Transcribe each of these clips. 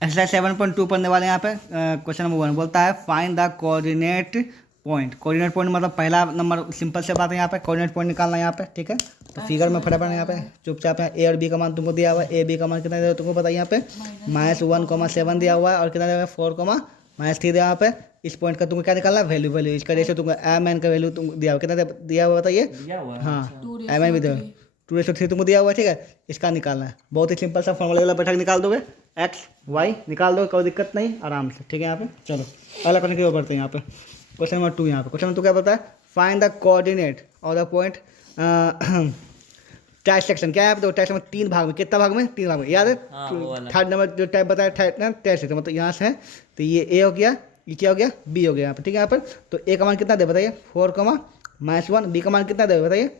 Exercise 7.2 पढ़ने वाले हैं यहाँ पे। क्वेश्चन नंबर 1 बोलता है find the coordinate point. Coordinate point मतलब पहला नंबर, सिंपल से बात है यहाँ पे, कोऑर्डिनेट पॉइंट निकालना है यहाँ पे, ठीक है। तो फिगर में फटाफट यहाँ पे चुपचाप यहाँ ए और बी का मान तुमको दिया हुआ है। ए बी का मान कितना दिया तुमको बताइए यहाँ पे, -1,7 दिया हुआ है और कितना दिया हुआ है 4,-3 दिया यहाँ पे। इस पॉइंट का तुमको क्या निकालना है, वैल्यू। वैल्यू इसका रेशो तुमको एम एन का वैल्यू तुम दिया हुआ, कितना दिया हुआ बताइए। हाँ, एम एन भी दिया 2/3 तुमको दिया हुआ है, ठीक है। इसका निकालना है, बहुत ही सिंपल सा फॉर्मूला वाला बैठक निकाल दोगे, एक्स वाई निकाल दोगे, कोई दिक्कत नहीं, आराम से, ठीक है। यहाँ पे चलो अगला करने की ओर बढ़ते हैं। यहाँ पे क्वेश्चन नंबर 2, यहाँ पे क्वेश्चन नंबर 2 क्या बताया, फाइंड द कोऑर्डिनेट और द पॉइंट टाइप सेक्शन। क्या है यहाँ पे, तो टाइप सेक्शन 3 भाग में, कितना भाग में, 3 भाग में, याद है। थर्ड नंबर जो टाइप बताया टाइप सेक्शन, मतलब यहाँ से है तो ये ए हो गया, ये क्या हो गया, बी हो गया यहाँ पे, ठीक है। यहाँ पर तो ए का मान कितना दे बताइए, 4,-1, बी का मान कितना दे बताइए,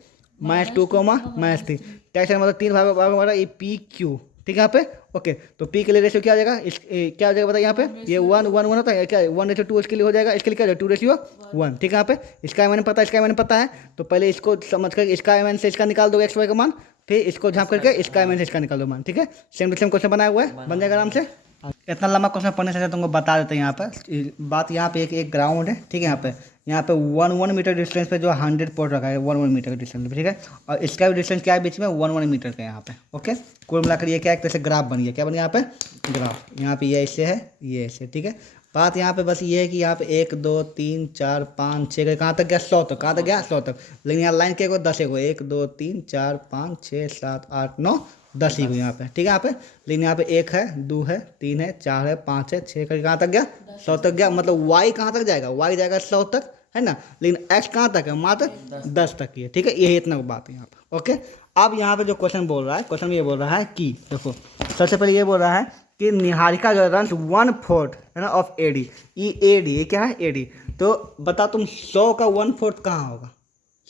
-2, -3। टैक्स मतलब 3 भाग में बड़ा, ये पी क्यू, ठीक है यहाँ पे। ओके, तो पी के लिए रेशियो क्या आ जाएगा, क्या हो जाएगा बताइए यहाँ पे, ये 1:1 होता है, क्या 1:2 इसके लिए हो जाएगा, इसके लिए क्या 2:1, ठीक है। यहाँ पे इसका मैंने पता है, इसका मैंने पता है, तो पहले इसको समझ कर इसका एम से इसका निकाल दो एक्स वाई का मान, फिर इसको झाँप करके इसका एम से इसका निकाल दो मान, ठीक है। सेम टू सेम क्वेश्चन बनाया हुआ है, बन जाएगा आराम से। इतना लंबा क्वेश्चन पढ़ने से तुमको बता देते हैं यहाँ पर बात। यहाँ पे एक ग्राउंड है, ठीक है। यहाँ पे 1 मीटर डिस्टेंस पे जो 100 पोर्ट रखा है, 1 मीटर के डिस्टेंस पे, ठीक है। और इसका भी डिस्टेंस क्या है बीच में, 1 मीटर का यहाँ पे। ओके, कुल मिलाकर ये क्या है, जैसे ग्राफ बन गया, क्या बन गया यहाँ पे, ग्राफ। यहाँ पे ये ऐसे है, ये ऐसे, ठीक है। बात यहाँ पे बस ये है कि यहाँ पे 1 2 3 4 5 6 कहाँ तक गया, 100 तक, कहाँ तक गया, 100 तक। लेकिन यहाँ लाइन के 10 है, 1 2 3 4 5 6 7 8 9 10 ही को यहाँ पे, ठीक है। यहाँ पे लेकिन यहाँ पे 1 है, 2 है, 3 है, 4 है, 5 है, 6 का कहाँ तक गया, 100 तक गया। मतलब वाई कहाँ तक जाएगा, वाई जाएगा 100 तक, है ना। लेकिन एक्स कहाँ तक है, मात्र 10 तक ही है, ठीक है। यही इतना बात है यहाँ पे। ओके, अब यहाँ पे जो क्वेश्चन बोल रहा है, क्वेश्चन ये बोल रहा है कि देखो, सबसे पहले ये बोल रहा है कि निहारिका जो रन 1/4 है ना of A D, A D, ये क्या है, ए डी। तो बता तुम 100 का 1/4 कहाँ होगा,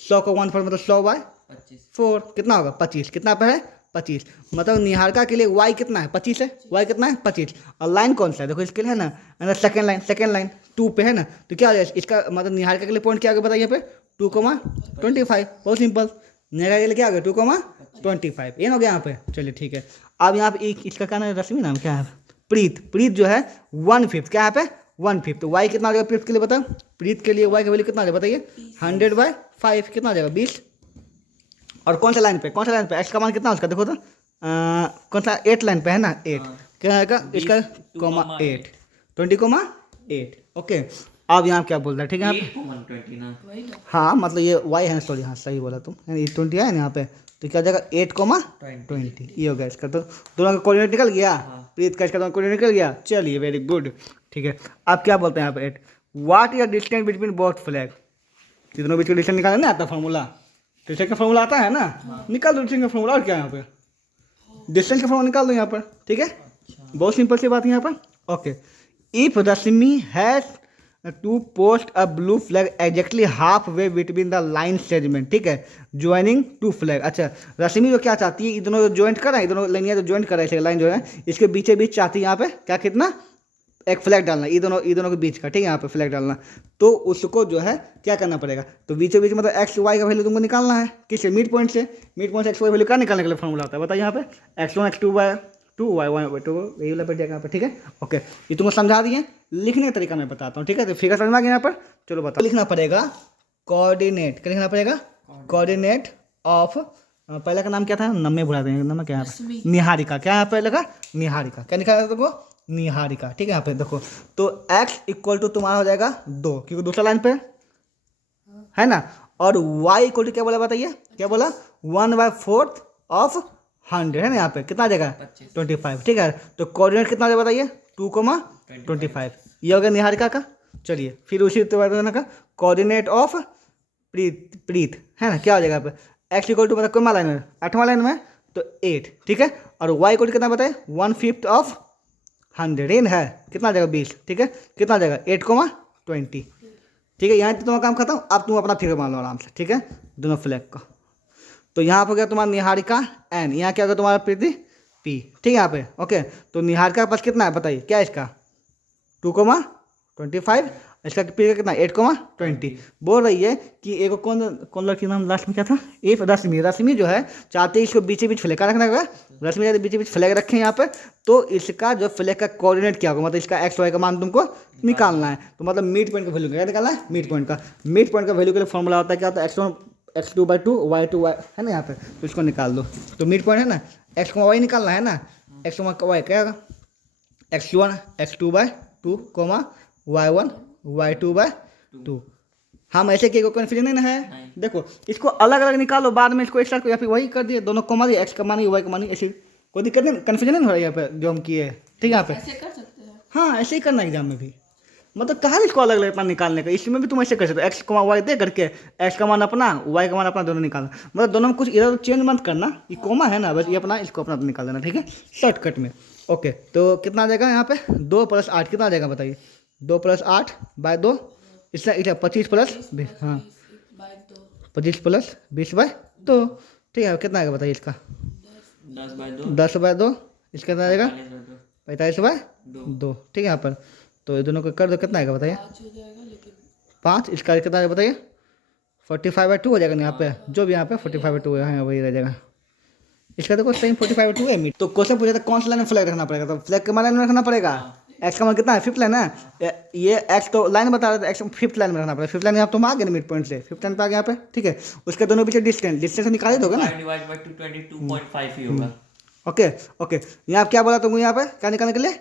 100 का 1/4 मतलब 100/4 कितना होगा, 25, कितना पे है 25। मतलब निहारिका के लिए y कितना है, 25 है, y कितना है 25। और लाइन कौन सा है, देखो इसके लिए है ना, सेकेंड लाइन 2 पे है ना। तो क्या हो जाएगा इसका मतलब, निहारिका के लिए पॉइंट क्या होगा बताइए यहाँ पे, 2,25, बहुत सिंपल। निहारिका के लिए क्या हो गया, 2,25, ये हो गया यहाँ पे। चलिए ठीक है। अब यहाँ पे एक इसका क्या नाम है, रश्मि नाम क्या है, प्रीत जो है 1/5, क्या है यहाँ पे 1/5। तो y कितना आ जाएगा प्रीत के लिए बताओ, प्रीत के लिए y का वैल्यू कितना आ जाएगा बताइए, 100/5, कितना आ जाएगा 20। और कौन सा लाइन पे, एक्स का मान कितना उसका देखो तो, कौन सा 8 लाइन पे है ना, 8 क्या आएगा इसका, -8, 20,8। ओके, अब यहाँ क्या बोल रहा है, ठीक है। हाँ मतलब ये y है, सॉरी, हाँ सही बोला तुम, 20 है ना यहाँ पे। तो क्या हो जाएगा 8,20, ये हो गया इसका। तो दोनों का कोऑर्डिनेट निकल गया, प्रीत का इसका दोनों कोऑर्डिनेट निकल गया। चलिए वेरी गुड, ठीक है। अब क्या बोलते हैं यहाँ पे 8, what is the distance between both flag. दोनों बीच का डिस्टेंस निकालना नहीं आता फॉर्मूला, डिस्टेंस का फॉर्मूला आता है ना, निकाल दो डिस्टेंस का फॉर्मूला। और क्या यहाँ पे डिस्टेंस का फॉर्मूला निकाल दो यहाँ पर, ठीक है। बहुत सिंपल सी बात है यहाँ पर। Okay, if Rashmi has to post a blue flag exactly half way between the line segment, ठीक है, ज्वाइनिंग टू फ्लैग। अच्छा, रश्मि जो क्या चाहती है, ये दोनों ज्वाइंट कर रहा है, दोनों लाइन जो ज्वाइंट कर रहा है, लाइन जो है इसके बीचे बीच चाहती है यहाँ पे क्या, कितना, एक फ्लैग डालना, ये दोनों के बीच का, ठीक है, यहाँ पे फ्लैग डालना। तो उसको जो है क्या करना पड़ेगा, तो बीचों बीच मतलब एक्स वाई का वैल्यू तुमको निकालना है, किससे, मिड पॉइंट से एक्स वाई वैल्यू क्या निकालने के लिए फॉर्मूला होता है बताइए यहाँ पे, x1 x2 2 y1 2, यही वाला बैठ जाएगा यहाँ पे, ठीक है। ओके, ये तुमको समझा दिए, लिखने का तरीका मैं बताता हूँ, ठीक है। तो फिगर समझ में आ गया यहाँ पर, चलो बताओ। लिखना पड़ेगा कोऑर्डिनेट, क्या लिखना पड़ेगा, कोऑर्डिनेट ऑफ, पहले का नाम क्या था, नम्मे भुला देंगे, नाम क्या था, निहारिका। क्या यहाँ पे लगा, निहारिका, क्या निकाला था तुमको, निहारिका, ठीक है। यहाँ पे देखो, तो x इक्वल टू तुम्हारा हो जाएगा 2, क्योंकि दूसरा लाइन पे है ना। और y इक्वल टू क्या बोला बताइए, क्या बोला, 1/4 ऑफ 100 है ना। यहाँ पे कितना आ जाएगा 25, ठीक है। तो कोऑर्डिनेट कितना आ जाएगा बताइए, 2,25, ये हो गया निहारिका का। चलिए फिर उसी तरह का कोऑर्डिनेट ऑफ प्रीत है ना, क्या हो जाएगा यहाँ पे, x इक्वल टू मतलब कौन लाइन में, 8वां लाइन में, तो 8, ठीक है। और y इक्वल टू कितना बताए, 1/5 ऑफ 100 इन है, कितना आ जाएगा 20, ठीक है। कितना आ जाएगा 8,20, ठीक है। यहाँ तुम्हारा काम खत्म। अब तुम अपना फिगर मान लो आराम से, ठीक है, दोनों फ्लैग का। तो यहाँ पर हो गया तुम्हारा निहारिका एन, यहाँ क्या होगा तुम्हारा प्रीति पी, ठीक है यहाँ पे। ओके, तो निहारिका के पास कितना है बताइए, क्या है इसका, 2,25 25, इसका पीरियड कितना 8,20। बोल रही है कि एक कौन कौन लड़की नाम लास्ट में क्या था, ए रश्मि। रश्मि जो है चाहते इसको बीचे बीच फ्लैग का रखना होगा। रश्मि चाहते बीचे बीच फ्लैग रखें यहाँ पे, तो इसका जो फ्लैग का कोऑर्डिनेट क्या होगा, मतलब इसका एक्स वाई का मान तुमको निकालना है। तो मतलब मिड पॉइंट का वैल्यू क्या निकालना है, मिड पॉइंट का वैल्यू के लिए फॉर्मूला होता है क्या होता है, x2/2 y2 है ना यहाँ पे, तो इसको निकाल दो। तो मिड पॉइंट है ना, x, y निकालना है ना, x, y क्या होगा, x1 x2/2, y1 y2/2। हम ऐसे के को कन्फ्यूजन नहीं है। देखो इसको अलग अलग निकालो, बाद में इसको एक साथ या फिर वही कर दिए, दोनों कमा दिए, एक्स कमा नहीं वाई कमा नहीं, ऐसे कोई दिक्कत नहीं, कन्फ्यूजन नहीं हो रहा है यहाँ पे जो हम किए, ठीक है यहाँ पे। ऐसे कर सकते हैं। हाँ ऐसे ही करना एग्जाम में भी, मतलब कहाँ इसको अलग अलग निकालने का, इसमें भी तुम ऐसे कर सकते हो, एक्स कमा वाई दे करके एक्स का मान अपना वाई का मान अपना दोनों निकालना, मतलब दोनों में कुछ इधर चेंज मत करना, ये कोमा है ना बस ये अपना इसको अपना निकाल देना, ठीक है शॉर्टकट में। ओके तो कितना आ जाएगा यहाँ पे 2 + 8 कितना आ जाएगा बताइए, 2 + 8/2, इसका 25 + 20, हाँ 25 + 20/2, ठीक है कितना आएगा बताइए इसका 10/2, इसका कितना आएगा 45/2, ठीक है यहाँ पर। तो ये दोनों को कर दो कितना आएगा बताइए 5, इसका कितना आएगा बताइए 45/2 हो जाएगा ना यहाँ पे, जो भी यहाँ पे 45/2 है हाँ वही रह जाएगा। इसका देखो सेम 45/2 है मिड। तो क्वेश्चन पूछा था कौन सा लाइन में फ्लैग रखना पड़ेगा, तो फ्लैग के मान लाइन में रखना पड़ेगा, एक्स का मान कितना है 5th लाइन है, ये एक्स तो लाइन बता रहे थे, एक्स 5th लाइन में रखना पड़ेगा, 5th लाइन यहाँ तुम आ गए ना मिड पॉइंट से 5th लाइन पे आ गए यहाँ पे, ठीक है। उसके दोनों पीछे डिस्टेंस निकाल ही दोगे ना, 22.5 ही होगा। Okay okay. यहाँ क्या बोला तुमको, यहाँ पे क्या निकालने के लिए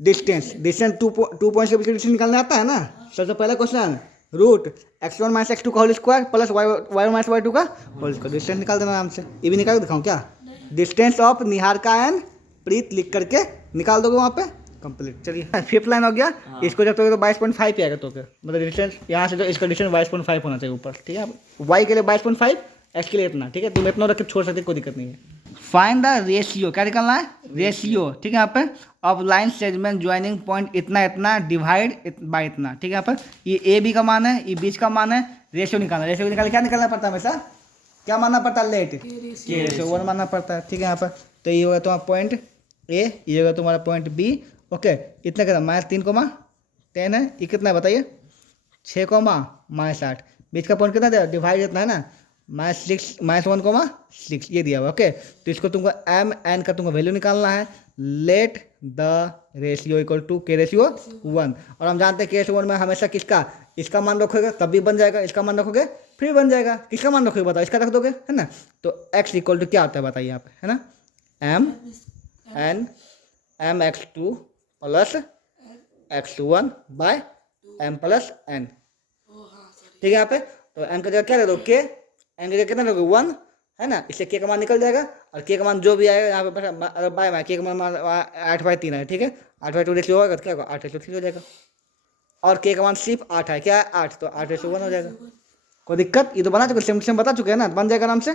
डिस्टेंस 2 पॉइंट्स के बीच डिस्टेंस निकालने आता है ना। सबसे पहला क्वेश्चन रूट x1 - x2 का whole square plus y1 - y2 का होल स्क्वायर, डिस्टेंस निकाल देना आराम से। ये भी निकाल के दिखाऊँ क्या, डिस्टेंस ऑफ निहारिका एंड प्रीत लिख करके निकाल दोगे वहाँ पे कंप्लीट। चलिए 5th लाइन हो गया, इसको जब तक तो 22.5 पे आएगा, तो मतलब डिस्टेंस यहाँ से जो इसका डिस्टेंस 22.5 होना चाहिए ऊपर, ठीक है। y के लिए 22.5, x के लिए इतना, ठीक है। तुम इतना रख के छोड़ सकते कोई दिक्कत नहीं है। फाइंड द रेशियो, क्या निकालना है रेशियो, ठीक है यहाँ पे, of line segment joining point इतना इतना डिवाइड बाय इतना, ठीक है यहाँ पर। ये ए बी का मान है, ये बीच का मान है, रेशियो निकालना, रेशियो निकालना क्या निकालना पड़ता है हमेशा, क्या मानना पड़ता है लेट के रेशियो 1 मानना पड़ता है, ठीक है यहाँ पर। तो ये होगा तुम्हारा पॉइंट ए, ये होगा तुम्हारा पॉइंट बी, ओके। इतना कितना -3,10 है, ये कितना है बताइए 6,-8, बीच का पॉइंट कितना दिया डिवाइड इतना है ना -1,6 ये दिया हुआ, ओके। तो इसको तुमको एम एन का तुमको वैल्यू निकालना है, let the ratio equal to k ratio 1, और हम जानते हैं के रेशियो 1 में हमेशा किसका इसका मान रखोगे तब भी बन जाएगा, इसका मान रखोगे फिर बन जाएगा, किसका मान रखोगे बताओ, इसका रख दोगे है ना। तो x इक्वल टू क्या आता है बताइए यहाँ पे, है ना m x2 + x1/m + n, ठीक है यहाँ पे। तो m का जगह क्या दे दो k, m की जगह कितना दोगे 1 है ना, इससे k का मान निकल जाएगा, और k का मान जो भी आएगा यहाँ पे अगर बाय में k का मान 8/3 है, ठीक है 8/2 रेशियो होगा तो क्या होगा 8/3 हो जाएगा, और k का मान सिर्फ 8 है, क्या है 8, तो 8/1 हो जाएगा। कोई दिक्कत, ये तो बना चुके सेम बता चुके हैं ना, बन जाएगा आराम से।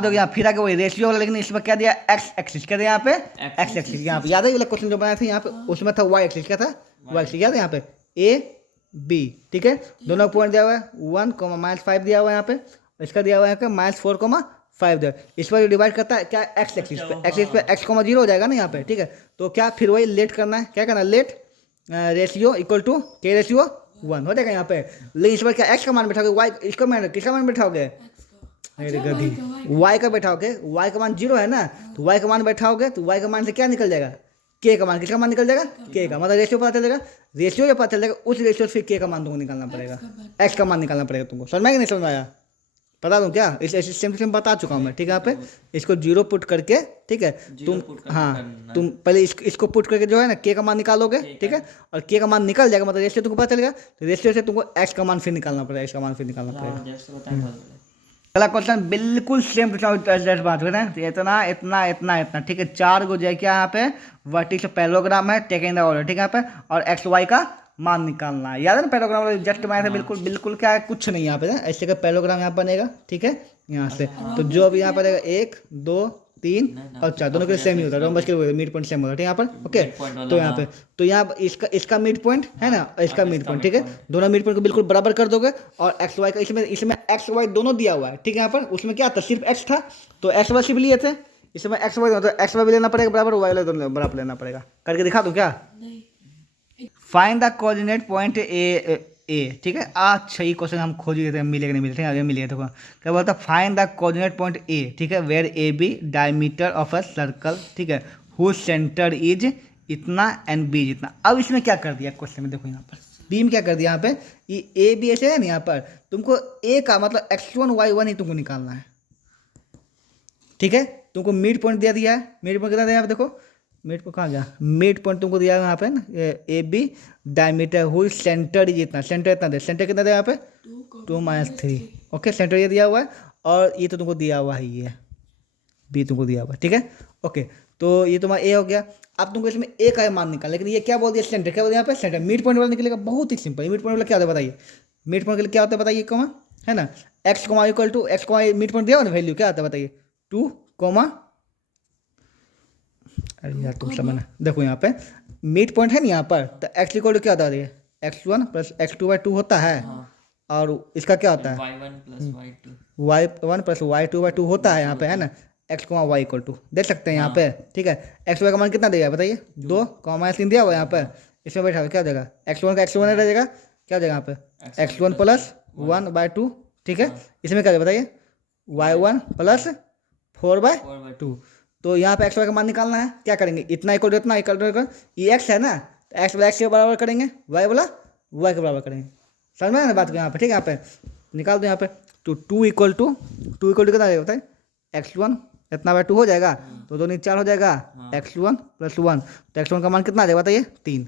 तो यहाँ फिर आगे वही रेशियो वाला, लेकिन इसमें क्या दिया एक्स एक्सिस, क्या दिया यहाँ पे एक्स एक्सिस, यहाँ पे याद है वाला क्वेश्चन जो बनाया था यहाँ पे, उसमें था वाई एक्सिस, क्या था वाई एक्सिस, याद है यहाँ पे ए बी, ठीक है। दोनों पॉइंट दिया हुआ है 1, -5 दिया हुआ है यहाँ पे, इसका दिया हुआ है -4,5 दिया, इस पर डिवाइड करता है क्या एक्स एक्सिस पे, एक्सिस पे x,0 हो जाएगा ना यहाँ पे, ठीक है। तो क्या फिर वही लेट करना है, क्या करना है late ratio equal to k ratio 1 हो जाएगा यहाँ पे। लेकिन इस पर क्या एक्स का मान बैठाओगे, वाई इसका मान किसका मान बैठाओगे, अरे गधी वाई का बैठाओगे, वाई का मान 0 है ना, तो वाई का मान बैठाओगे तो वाई का मान से क्या निकल जाएगा के का मान, किसका मान निकल जाएगा के का, मतलब रेशियो पता चलेगा, रेशियो जो पता चलेगा उस रेशियो से फिर के का मान तुमको निकालना पड़ेगा, एक्स का मान निकालना पड़ेगा तुमको। समझ में कि नहीं समझ में आया, बता दूं क्या, इस सिस्टम बता चुका हूँ मैं, ठीक है। यहाँ पे इसको 0 पुट करके, ठीक है तुम, हाँ तुम पहले इसको पुट करके जो है ना के का मान निकालोगे, ठीक है, और के का मान निकल जाएगा, मतलब रेशियो तुमको पता चलेगा, तो रेशियो से तुमको एक्स का मान फिर निकालना पड़ेगा, एक्स का मान फिर निकालना पड़ेगा। अगला क्वेश्चन बिल्कुल सेम बात हो रहे हैं, इतना इतना इतना इतना, ठीक है। 4 गो जो क्या यहाँ पे वर्टिकल पैरेललोग्राम है, टेकिंग द ऑर्डर, ठीक है यहाँ पे, और एक्स वाई का मान निकालना है, याद है ना पैरेललोग्राम जस्ट बनाया था, बिल्कुल क्या है कुछ नहीं यहाँ पे ना, ऐसे का पैरेललोग्राम यहाँ बनेगा, ठीक है यहाँ से। तो जो भी यहाँ पर 1 2 3 और 4 दोनों के सेम ही होता है, रोमबस के मिड पॉइंट सेम होता है यहाँ पर, ओके। तो यहाँ पे तो यहाँ इसका मिड पॉइंट है ना, इसका मिड पॉइंट, ठीक है, दोनों मिड पॉइंट को बिल्कुल बराबर कर दोगे, और एक्स वाई का इसमें एक्स वाई दोनों दिया हुआ है, ठीक है। यहाँ पर उसमें क्या था सिर्फ एक्स था, तो एक्स वाई सिर्फ लिए थे, इसमें एक्स वाई भी लेना पड़ेगा बराबर, वाई दोनों बराबर लेना पड़ेगा, करके दिखा दूँ क्या। Find the coordinate point A, ठीक है। अच्छा, ये क्वेश्चन हम खोज लेते हैं, मिलेगा नहीं मिलेगा, ठीक है, आगे मिलेगा। देखो क्या बोलता है, find the coordinate point A, ठीक है, where A B diameter of a circle, ठीक है, हुज सेंटर इज इतना एंड बी इतना। अब इसमें क्या कर दिया क्वेश्चन में, देखो यहाँ पर बी में क्या कर दिया, यहाँ पे ये ए बी ऐसे है ना, यहाँ पर तुमको ए का मतलब x1 y1 ही तुमको निकालना है, ठीक है। तुमको मिड पॉइंट दे दिया है, मिड पॉइंट कितना दिया है, देखो मिड पॉइंट कहाँ गया, मिड पॉइंट तुमको दिया है यहाँ पे ना, ए बी डायमीटर हुई सेंटर इज इतना, सेंटर इतना दे, सेंटर कितना दिया यहाँ पे 2 - 3, ओके, सेंटर ये दिया हुआ है, और ये तो तुमको दिया हुआ है, ये बी तुमको दिया हुआ है, ठीक है, ओके। तो ये तुम्हारा ए हो गया। अब तुमको इसमें ए का मान निकाल, लेकिन ये क्या बोल दिया, सेंटर, क्या बोल दिया यहाँ पे सेंटर, मिड पॉइंट वाला निकलेगा, बहुत ही सिंपल। मिड पॉइंट वाला क्या होता है बताइए, मिड पॉइंट के लिए क्या होता है बताइए, कॉमा है ना, x comma equal to x comma mid point दिया हो ना, वैल्यू क्या आता है बताइए 2, अरे यार तुम समझना, देखो यहाँ पे मिड पॉइंट है ना यहाँ पर, तो एक्स इक्वल टू क्या होता है, x1 + x2/2 होता है, और इसका क्या होता है y1 + y2, y1 + y2/2 होता है यहाँ पे, है ना, x, y इक्वल टू देख सकते हैं यहाँ पे, ठीक है। एक्स वाई का मान कितना देगा बताइए 2, -3 दिया हुआ है यहाँ पे, इसमें बैठा हुआ क्या हो जाएगा, x1 का x1 रह जाएगा, क्या हो जाएगा यहाँ पे x1 + 1/2, ठीक है। इसमें क्या होगा बताइए y1 + 4/2। तो यहाँ पे एक्स वाई का मान निकालना है, क्या करेंगे, इतना इक्वल टू इतना इक्वल टू, ये एक्स है ना, तो एक्स वाला एक्स के बराबर करेंगे, वाई वाला वाई के बराबर करेंगे, समझ में ना बात को यहाँ पे, ठीक है। यहाँ पे निकाल दो यहाँ पे, तो 2 = 2 कितना आएगा बताए, x1 इतना/2 हो जाएगा, तो 2 - 4 हो जाएगा, x1 + 1, तो x1 का मान कितना आ जाएगा बताइए 3,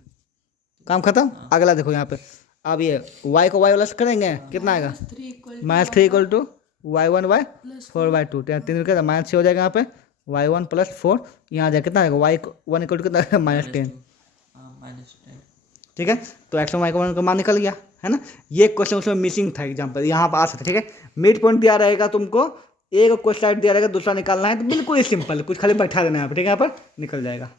काम खत्म। अगला देखो यहाँ पे, अब ये y को y वाला से करेंगे, कितना आएगा -3 = y1/4/2, 3 -6 हो जाएगा यहाँ पे, y1 + 4, यहाँ जाए कितना आएगा y1 = कितना -10, -10, ठीक है। तो x1 y1 का मान निकल गया, है ना। ये क्वेश्चन उसमें मिसिंग था एग्जाम्पल, यहाँ पर आ सकता है, ठीक है। मिड पॉइंट दिया रहेगा तुमको, एक कोई साइड दिया रहेगा, दूसरा निकालना है, तो बिल्कुल ही सिंपल, कुछ खाली बैठा देना है यहाँ पर, ठीक है, यहाँ पर निकल जाएगा।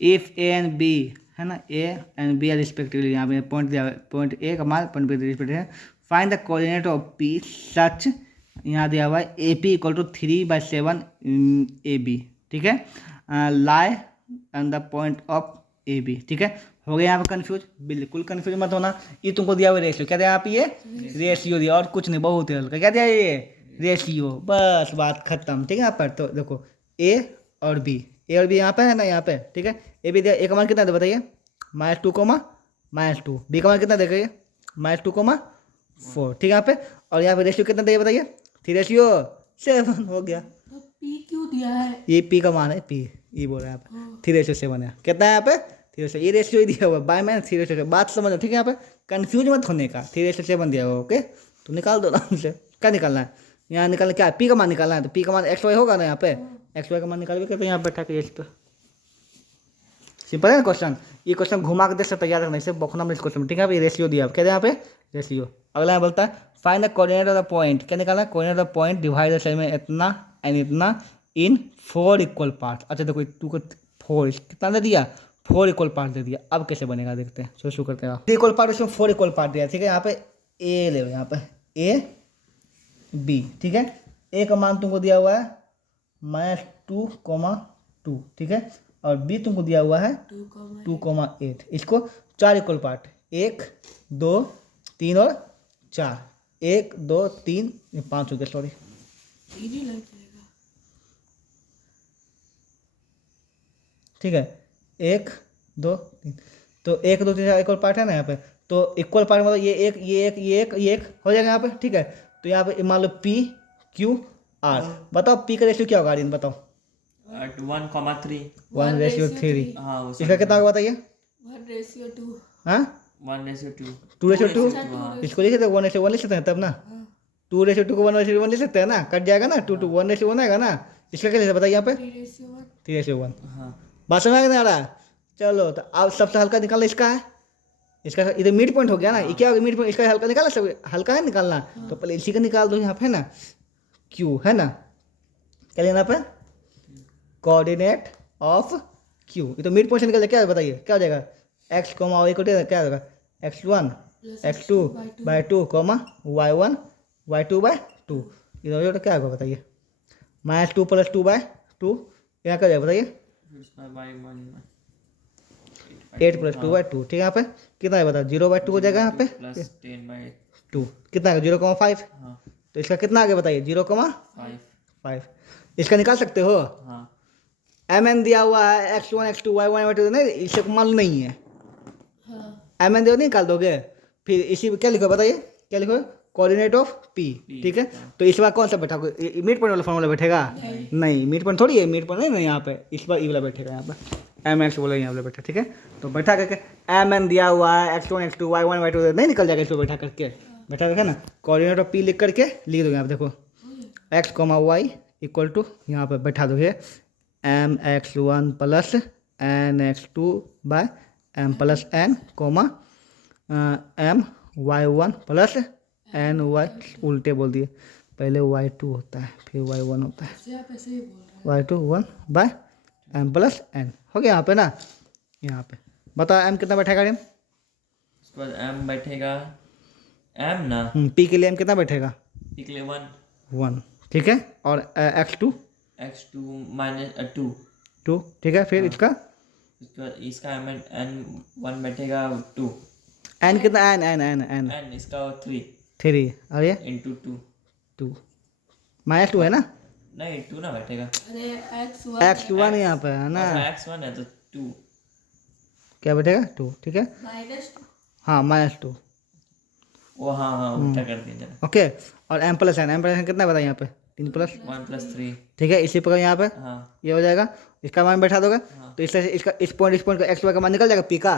इफ ए एंड बी, है ना, A and B are respectively, यहाँ पे पॉइंट दिया, पॉइंट ए का मान पॉइंट बी रिस्पेक्टिव है, find the coordinate of P such, यहाँ दिया हुआ है ए पी = 3/7 ए बी, ठीक है, lie and the point of A B, ठीक है। हो गया यहाँ पे कंफ्यूज, बिल्कुल कंफ्यूज मत होना। ये तुमको दिया हुआ रेशियो, क्या दिया यहाँ पे, ये रेशियो दिया, और कुछ नहीं, बहुत ही हल्का, क्या दिया ये रेशियो, बस बात खत्म, ठीक है। यहाँ पर तो देखो ए और बी यहाँ पे है ना, यहाँ पे, ठीक है। ए बी दिया, ए का मान कितना दे बताइए -2, -2, बी का मान कितना देगा ये -2, 4, ठीक है यहाँ पे। और यहाँ पे रेशियो कितना देगा बताइए 3:7 हो गया। तो पी क्यों दिया है? ये पी का मान है, पी ये बोल रहा है यहाँ पे 3:7 है, कितना है यहाँ पे 3:7, ये रेशियो ही दिया हुआ है, बाय मैन 3:7, बात समझो, ठीक है। यहाँ पे कंफ्यूज मत होने का, 3:7 दिया हुआ, ओके। तो निकाल दो आराम से, क्या निकालना है यहाँ, निकालना क्या है, पी का मान निकालना है, तो पी का मान एक्स वाई होगा ना, यहाँ पे एक्स वाई का मान निकाल के, तो यहाँ बैठा के इस पर सिंपल है ना क्वेश्चन। ये क्वेश्चन घुमा के देख सकते याद रखना, इससे बखना में इस क्वेश्चन में, ठीक है। ये रेशियो दिया क्या यहाँ पे रेशियो। अगला यहाँ बोलता है find the coordinate of the point, क्या निकालना है, coordinate of the point divide the side में इतना एंड इतना इन 4 इक्वल पार्ट। अच्छा देखो 2 को 4 कितना दे दिया, 4 इक्वल पार्ट दे दिया। अब कैसे बनेगा देखते हैं, शुरू करते हैं। 3 इक्वल पार्ट, उसमें 4 इक्वल पार्ट दिया, ठीक है। यहाँ पे ए ले लो, यहाँ पे ए बी, ठीक है। ए का मान तुमको दिया हुआ है -2, ठीक है। और बी तुमको दिया हुआ है 2,8। इसको 4 इक्वल पार्ट, 1 2 3 और 4, 1 2 3 5 हो गया, सॉरी 3 ही लग जाएगा, ठीक है। 1 2 3, तो 1 2 3 4 इक्वल पार्ट है ना यहाँ पे। तो इक्वल पार्ट मतलब ये एक हो जाएगा यहाँ पे, ठीक है। तो यहाँ पे मान लो P Q R, बताओ P का रेशियो क्या होगा आर्यन, बताओ 1,3, 1:3। हाँ वो इसका कितना होगा बताइए, 1:2, हाँ 1:2, 2:2, इसको लिख सकते हैं 1:1 लिख सकते हैं तब ना, 2:2 को 1:1 लिख सकते हैं ना, कट जाएगा ना, 2 2 1:1 आएगा ना। इसका क्या लिखते बताइए यहाँ पे 3:1, 3:1, हाँ बात समझ में आ रहा है। चलो तो अब सबसे हल्का निकालना इसका है, इसका इधर मिड पॉइंट हो गया ना, ये क्या हो गया मिड पॉइंट, इसका हल्का निकालना, सब हल्का है निकालना। तो पहले इसी का निकाल दो यहाँ पे ना, Q है ना, क्या लेना पे कोऑर्डिनेट ऑफ Q, ये तो मिड पॉइंट से निकल जाए, क्या बताइए क्या हो जाएगा x, y को क्या होगा x1 x2/2, y1 y2/2, इधर क्या होगा बताइए -2 + 2/2, यहाँ क्या जाएगा बताइए 8 प्लस 2/2, ठीक है। यहाँ पे कितना है बताओ, 0/2 हो जाएगा यहाँ पे, प्लस 10/2। कितना है 0,5। हाँ तो इसका कितना आगे बताइए, 5। 0,5। इसका निकाल सकते हो। हाँ mn दिया हुआ है, x1 x2 y1 y2 नहीं, इससे मालूम नहीं है। हाँ mn दिया निकाल दोगे, फिर इसी क्या लिखो बताइए, क्या लिखो, कोऑर्डिनेट ऑफ p, ठीक है। तो इस बार कौन सा बैठा, मिड पॉइंट वाला फॉर्मूला बैठेगा, नहीं मिड पॉइंट थोड़ी है, मिड पॉइंट नहीं ना यहाँ पे, इस बार ई वाला बैठेगा यहाँ पे, mx बोला यहाँ वाला बैठा, ठीक है। तो बैठा करके mn दिया हुआ है, x1 x2 y1 y2 नहीं निकल जाएगा, इसको बैठा करके ना, कोऑर्डिनेट ऑफ p लिख करके लिख दोगे आप, देखो x, y इक्वल टू यहाँ पे बैठा दोगे mx1 plus nx2 by m plus n comma my1 plus ny, उल्टे बोल दिए, पहले y2 होता है फिर y1 होता है, ऐसे आप ऐसे ही बोल रहे y2 1 bye m plus n, हो गया यहाँ पे ना। यहाँ पे बताओ m कितना बैठेगा रेम, उसके बाद m बैठेगा, m ना p के लिए m कितना बैठेगा, p के लिए 1, 1, ठीक है। और x2 x2 माइनस 2। 2, ठीक है। फिर इसका उसके बाद इसका n 1 बैठेगा 2, n कितना, n n इसका 3 3, और ये इंटू 2। 2 -2 है ना, नहीं 2 ना बैठेगा, अरे x1 यहाँ पे है ना, x1 है तो 2। क्या बैठेगा 2, ठीक है। -2 हाँ -2, वो हाँ उल्टा कर दिया जरा। ओके। और m प्लस n कितना बताया यहाँ पे, 3 प्लस, 1 प्लस 3। ठीक है। इसी प्रकार यहाँ पे हाँ ये हो जाएगा, इसका मान बैठा दोगे, तो इस तरह से इसका इस पॉइंट का x का मान निकल जाएगा p का।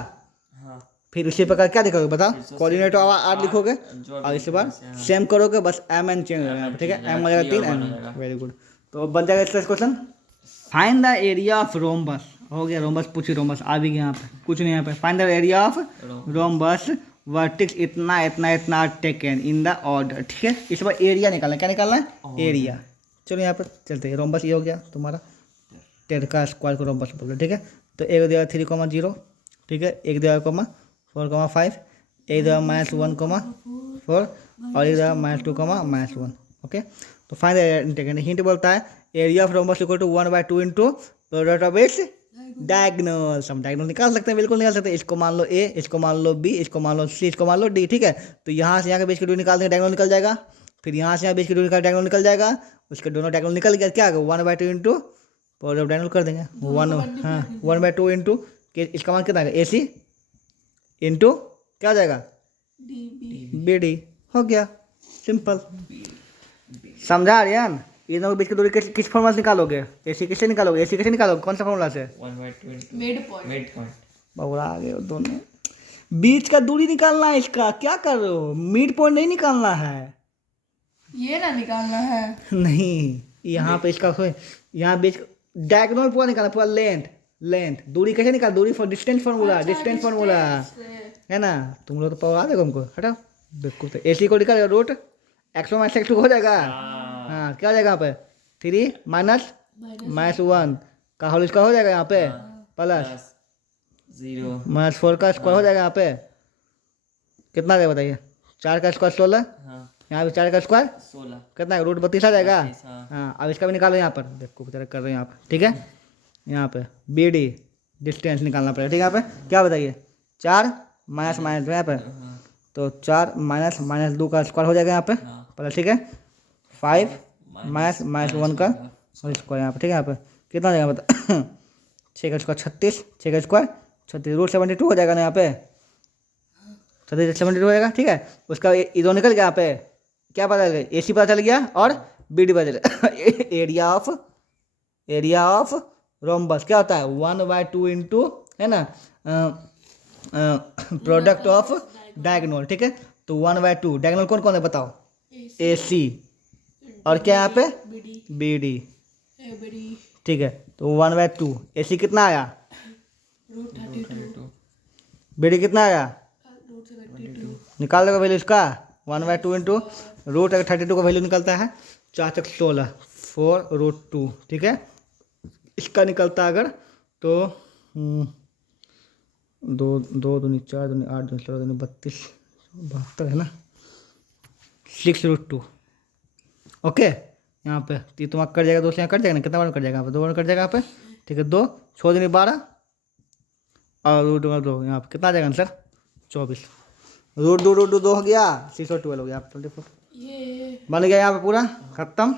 हाँ फिर उसी प्रकार क्या लिखोगे बताओ, कोऑर्डिनेट r लिखोगे, जो और इसके बाद सेम करोगे, बस m n चेंज हो जाएगा, ठीक है। m हो जाएगा 3 n, वेरी गुड। तो बन जाएगा इसका question, find the area of rhombus, हो गया रोम्बस, पूछिए रोम्बस आ भी गया यहाँ पे, कुछ नहीं यहाँ पे, find the area of rhombus vertex इतना इतना इतना टेकन इन द ऑर्डर, ठीक है। इस बार एरिया निकालना, क्या निकालना है, एरिया। चलो यहाँ पर चलते हैं, रोम्बस ये हो गया तुम्हारा, टेन का स्क्वायर को रोम्बस बोल रहे, ठीक है। तो एक दिया 3,0, ठीक है, एक दिया 4,5, एक दिया -1,4, और एक दिया -2,-1, ओके। तो फाइंड हिंट बोलता है area of rhombus equal to 1/2 into product of its diagonal. हम डायगोनल निकाल सकते हैं, बिल्कुल निकाल सकते हैं। इसको मान लो a, इसको मान लो b, इसको मान लो c, इसको मान लो d, ठीक है। तो यहाँ से यहाँ के बीच की दूरी निकाल देंगे, डायगोनल निकल जाएगा। फिर यहाँ से यहाँ बीच की दूरी का डायगोनल निकल जाएगा, उसके दोनों डायगोनल निकल गया, क्या होगा 1/2 इंटू प्रोडक्ट डायगोनल कर देंगे 1, हाँ 1/2 इंटू इसका मान कितना आएगा, ए सी इंटू क्या हो जाएगा बी डी, हो गया सिंपल। समझा आर्यन, इन दोनों के बीच की दूरी किस फॉर्मूला से निकालोगे, एसी किससे निकालोगे, एसी कैसे निकालोगे, कौन सा फॉर्मूला से, 1/2 into mid point mid point. बहुरा आ गए दोनों, बीच का दूरी निकालना है इसका, क्या कर रहे हो, मिड पॉइंट नहीं निकालना है, ये ना निकालना है, नहीं यहाँ पे इसका यहाँ बीच डायगोनल पूरा निकालना, पूरा लेंथ दूरी कैसे निकाल, दूरी for distance formula, distance formula है ना, तुम लोग तो पढ़ा देगा हमको, हटाओ बिल्कुल। तो एसी को निकालेगा रूट x1 - x2 हो जाएगा, हाँ क्या हो जाएगा यहाँ पे 3 -1 का होल इसका हो जाएगा यहाँ पे, प्लस 0 -4 का स्क्वायर हो जाएगा यहाँ पे, कितना आ जाएगा बताइए, 4 का स्क्वायर 16, हाँ यहाँ पे 4 का स्क्वायर 16 कितना है, रूट 32 आ जाएगा। 32, हाँ। हाँ अब इसका भी निकालो यहाँ पर, देखो बेचारा कर रहे हैं यहाँ पे, ठीक है। यहाँ पे बी डी डिस्टेंस निकालना पड़ेगा, ठीक है। यहाँ पे क्या बताइए 4 माइनस यहाँ पे, तो 4 -2 का स्क्वायर हो जाएगा यहाँ पे, प्लस, ठीक है 5 -1 का स्क्वायर यहाँ पे, ठीक है। यहाँ पे कितना हो जाएगा बता 6 का स्क्वायर 36, 6 का स्क्वायर 36, रूट 72 हो जाएगा ना यहाँ पे, 72 हो जाएगा, ठीक है। उसका इधर निकल गया, यहाँ पे क्या पता चल गया, ए सी पता चल गया और बी डी पता चल गया। एरिया ऑफ रोम्बस क्या होता है 1/2 इंटू है ना प्रोडक्ट ऑफ डायगोनल, ठीक है। तो 1/2 डायगोनल कौन कौन है बताओ, ए सी और क्या यहाँ पे बी डी, ठीक है। तो 1/2 ए सी कितना आया, √32 बी डी कितना आया, √32 निकाल देगा वैल्यू इसका 1/2 इंटू रूट, अगर 32 का वैल्यू निकलता है 4 × 16 4√2, ठीक है। इसका निकलता अगर तो 2 2 दूनी 4 दूनी 8 दूनी 16 दूनी 32 72 है ना 6√2, ओके। यहाँ पे ये तुम्हारा कट जाएगा, 2 से यहाँ कट जाएगा ना, कितना बार कट जाएगा यहाँ पे, 2 बार कट जाएगा यहाँ पे, ठीक है। 2 6 दूनी 12 और रूट ओवर 2 यहाँ पे कितना आ जाएगा आंसर 24। रूट 2 हो गया 612 हो गया। आप देखो ये बन गया यहाँ पे पूरा खत्म।